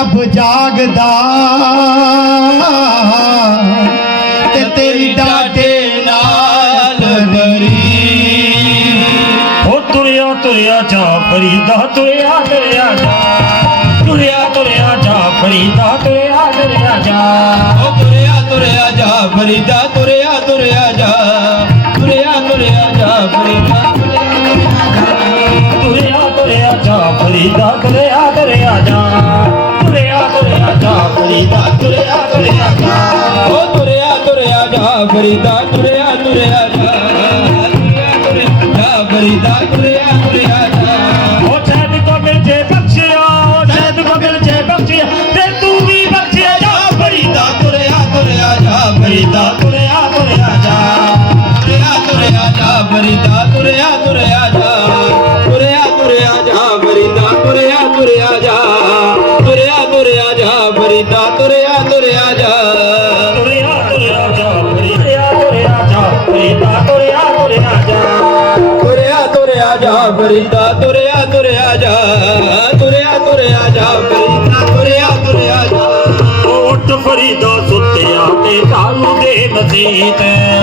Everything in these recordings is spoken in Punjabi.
ਰੱਬ ਜਾਗਦਾ। ਤੇ ਤੇਰੀ ਡਾਡੇ ਨਾਲ ਬਰੀ ਹੋ ਤੁਰਿਆ ਤੁਰਿਆ ਜਾ ਫਰੀਦਾ ਤੁਰਿਆ ਤੁਰਿਆ ਜਾ। ਤੁਰਿਆ ਤੁਰਿਆ ਜਾ ਫਰੀਦਾ ਤੁਰਿਆ ਤੁਰਿਆ ਜਾ। ਹੋ ਤੁਰਿਆ ਤੁਰਿਆ ਜਾ ਫਰੀਦਾ করি দা করিয়া করিয়া ਮਸੀਤ।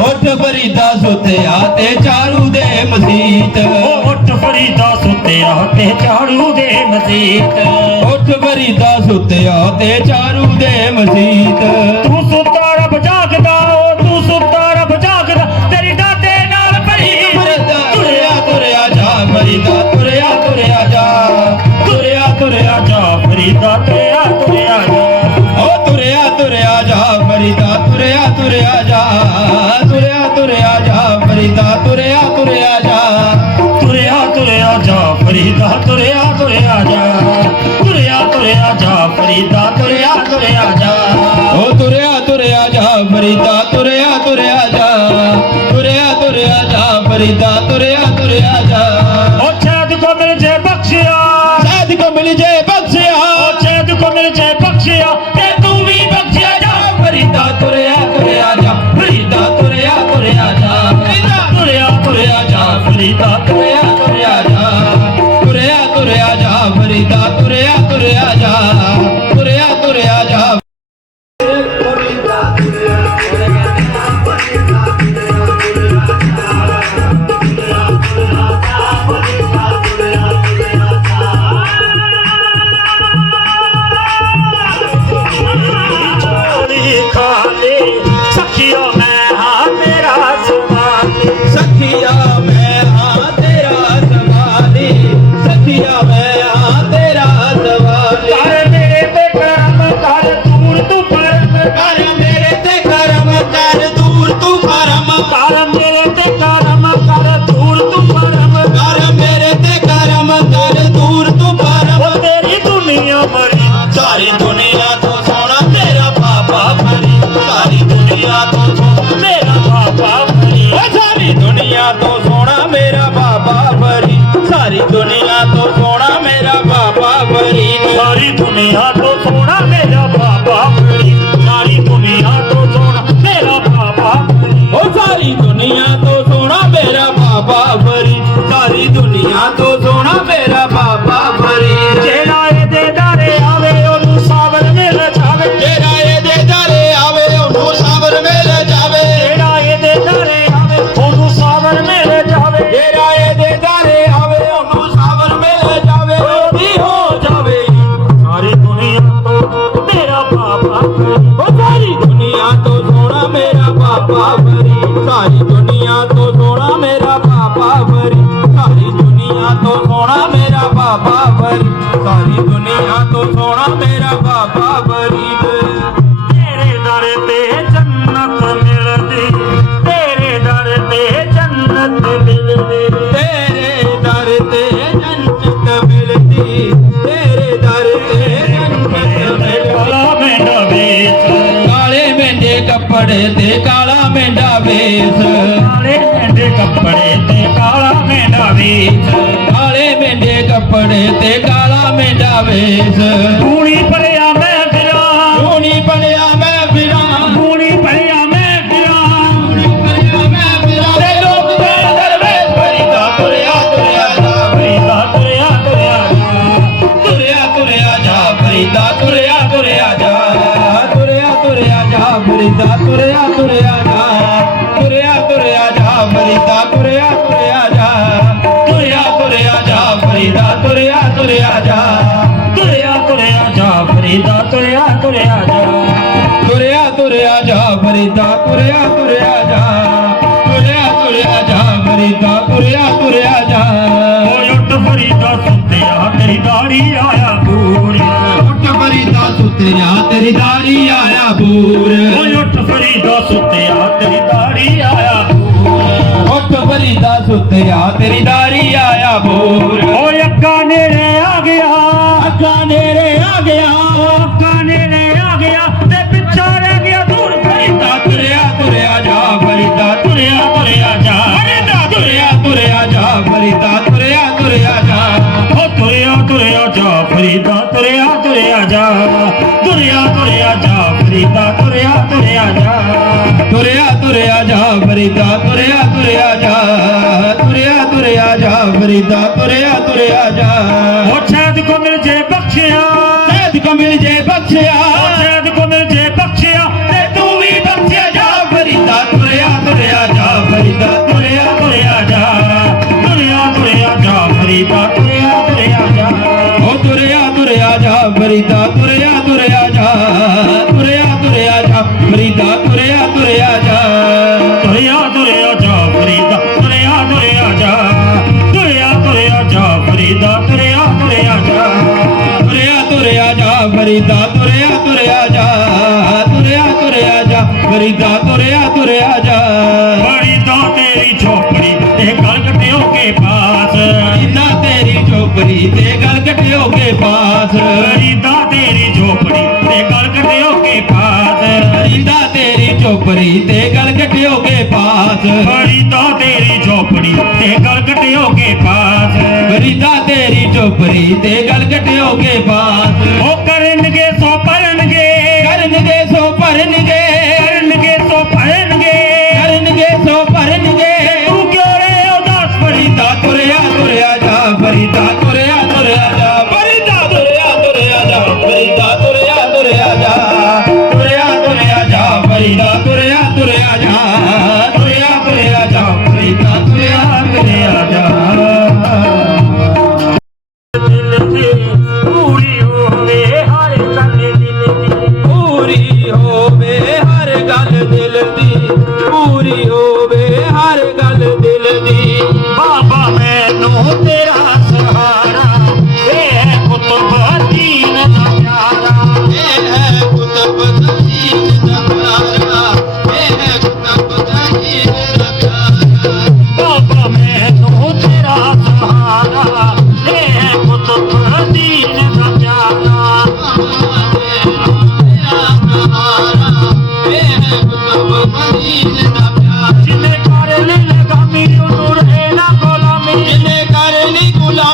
ਉੱਠ ਫਰੀਦਾ ਸੁੱਤਿਆ ਤੇ ਚਾਰੂ ਦੇ ਮਸੀਤ। ਉੱਠ ਫਰੀਦਾ ਸੁੱਤਿਆ ਤੇ ਚਾਰੂ ਦੇ ਮਸੀਤ। ਉੱਠ ਫਰੀਦਾ ਸੁੱਤਿਆ ਤੇ ਚਾਰੂ ਦੇ ਮਸੀਤ। ਤੂੰ ਸੁੱਤਾ ਰੱਬ ਜਾਗਦਾ ਜਾ ਤੁਰਿਆ ਤੁਰਿਆ ਜਾ। ਤੁਰਿਆ ਤੁਰਿਆ ਜਾ, ਫਰੀਦਾ ਤੁਰਿਆ ਤੁਰਿਆ ਜਾ। ਓ ਤੁਰਿਆ ਤੁਰਿਆ ਜਾ, ਫਰੀਦਾ ਤੁਰਿਆ ਤੁਰਿਆ ਜਾ। ਤੁਰਿਆ ਤੁਰਿਆ ਜਾ, ਫਰੀਦਾ ਤੁਰਿਆ ਤੁਰਿਆ ਜਾ। सारी दुनिया ਸਾਰੀ ਦੁਨੀਆ ਤੋਂ ਸੋਹਣਾ ਮੇਰਾ ਬਾਬਾ ਬਰੀਦ ਤੇਰੇ ਦਰ ਤੇ ਜੰਨਤ ਮਿਲਦੀ ਤੇਰੇ ਦਰ ਤੇ ਜੰਨਤ ਮਿਲਦੀ। ਤੇਰੇ ਦਰ ਤੇ ਜੰਨਤ ਮਿਲਦੀ ਤੇਰੇ ਦਰ ਤੇ ਜੰਨਤ ਮਿਲਦੀ। ਕਾਲੇ ਮੈਂਡੇ ਕੱਪੜੇ ਤੇ ਕਾਲਾ ਮੈਂਡਾ ਵੇਸ। ਕਾਲੇ ਮੈਂਡੇ ਕੱਪੜੇ ਤੇ ਕਾਲਾ ਮੈਂਡਾ ਵੇਸ। ਕਾਲੇ ਮੈਂਡੇ ਕੱਪੜੇ ਤੇ ਕਾਲਾ ਵੇਸ ਕੂਣੀ ਭਰਿਆ ਮੈਂ ਫਿਰਾਂ ਸੋਹਣੀ ਬਣਿਆ ਮੈਂ ਫਿਰਾਂ ਕੂਣੀ ਭਰਿਆ ਮੈਂ ਫਿਰਾਂ ਬਣਿਆ ਮੈਂ ਫਿਰਾਂ ਤੇ ਲੋਕ ਤੇ ਦਰਵੇਸ਼ ਫਰੀਦਾ ਤੁਰਿਆ ਤੁਰਿਆ ਜਾ ਫਰੀਦਾ ਤੁਰਿਆ ਤੁਰਿਆ ਜਾ ਤੁਰਿਆ ਤੁਰਿਆ ਜਾ ਫਰੀਦਾ ਤੁਰਿਆ ਤੁਰਿਆ ਜਾ ਤੁਰਿਆ ਤੁਰਿਆ ਜਾ ਫਰੀਦਾ ਤੁਰਿਆ ਤੁਰਿਆ ਜਾ ਤੁਰਿਆ ਤੁਰਿਆ ਜਾ ਫਰੀਦਾ ਤੁਰਿਆ ਤੁਰਿਆ ਜਾ ਤੁਰਿਆ ਤੁਰਿਆ ਜਾ ਫਰੀਦਾ ਤੁਰਿਆ ਤੁਰਿਆ ਜਾ ਤੁਰਿਆ ਜਾ ਤੁਰਿਆ ਤੁਰਿਆ ਜਾ ਫਰੀਦਾ ਤੁਰਿਆ ਤੁਰਿਆ ਜਾ। ਓਏ ਉੱਠ ਫਰੀਦਾ ਸੁੱਤਿਆ ਤੇਰੀ ਦਾੜੀ ਆਇਆ ਬੂੜਿਆ ਉੱਠ ਫਰੀਦਾ ਸੁਤਰਿਆ ਤੇਰੀ ਦਾੜੀ ਆਇਆ ਬੂਰ। ਓਏ ਉੱਠ ਫਰੀਦਾ ਸੁੱਤਿਆ ਤੇਰੀ ਦਾੜੀ ਆਇਆ ਬੂਰ। ਉੱਠ ਫਰੀਦਾ ਸੁਤਰਿਆ ਤੇਰੀ ਦਾੜੀ ਆਇਆ ਬੂਰ। ਓਏ ਅੱਗਾ ਨੇੜੇ ਆ ਗਿਆ। ਅੱਗਾ ਨੇੜੇ ਆ ਗਿਆ। ਫਰੀਦਾ ਤੁਰਿਆ ਤੁਰਿਆ ਜਾ ਤੁਰਿਆ ਤੁਰਿਆ ਜਾ ਫਰੀਦਾ ਤੁਰਿਆ ਤੁਰਿਆ ਜਾ। ਓ ਸ਼ਾਇਦ ਕੋ ਮਿਲ ਜੇ ਬਖਸ਼ਿਆ। ਸੈਦ ਕੋ ਮਿਲ ਜੇ ਬਖਸ਼ਿਆ। ਓ ਸ਼ਾਇਦ ਕੋ ਮਿਲ ਜੇ ਬਖਸ਼ਿਆ। ਤੇ ਤੂੰ ਵੀ ਬਖਸ਼ਿਆ ਜਾ ਫਰੀਦਾ ਤੁਰਿਆ ਤੁਰਿਆ ਜਾ ਫਰੀਦਾ ਤੁਰਿਆ ਤੁਰਿਆ ਜਾ। ਤੁਰਿਆ ਤੁਰਿਆ ਜਾ ਫਰੀਦਾ ਤੁਰਿਆ ਤੁਰਿਆ ਜਾ। ਉਹ ਤੁਰਿਆ ਤੁਰਿਆ ਜਾ ਫਰੀਦਾ ਤੁਰਿਆ ਤੁਰਿਆ ਜਾ। ਫਰੀਦਾ ਤੁਰਿਆ ਤੁਰਿਆ ਜਾ। ਬੜੀ ਦਾ ਤੇਰੀ ਝੋਪੜੀ ਤੇ ਗਲ ਕਟਿਓ ਕੇ ਪਾਸ। ਇੰਨਾ ਤੇਰੀ ਚੋਪੜੀ ਤੇ ਗਲ ਕਟਿਓ ਕੇ ਪਾਸ। ਬੜੀ ਦਾ ਤੇਰੀ ਝੋਪੜੀ ਤੇ ਗਲ ਕਟਿਓ ਕੇ ਪਾਸ। ਫਰੀਦਾ ਤੇਰੀ ਚੋਪੜੀ ਤੇ ਗਲ ਕਟਿਓ ਕੇ ਪਾਸ। ਬੜੀ ਦਾ ਤੇਰੀ ਝੋਪੜੀ ਤੇ ਗਲ ਕਟਿਓ ਕੇ ਪਾਸ। ਫਰੀਦਾ ਤੇਰੀ ਚੋਪੜੀ ਤੇ ਗਲ ਕਟਿਓ ਕੇ ਪਾਸ। ਉਹ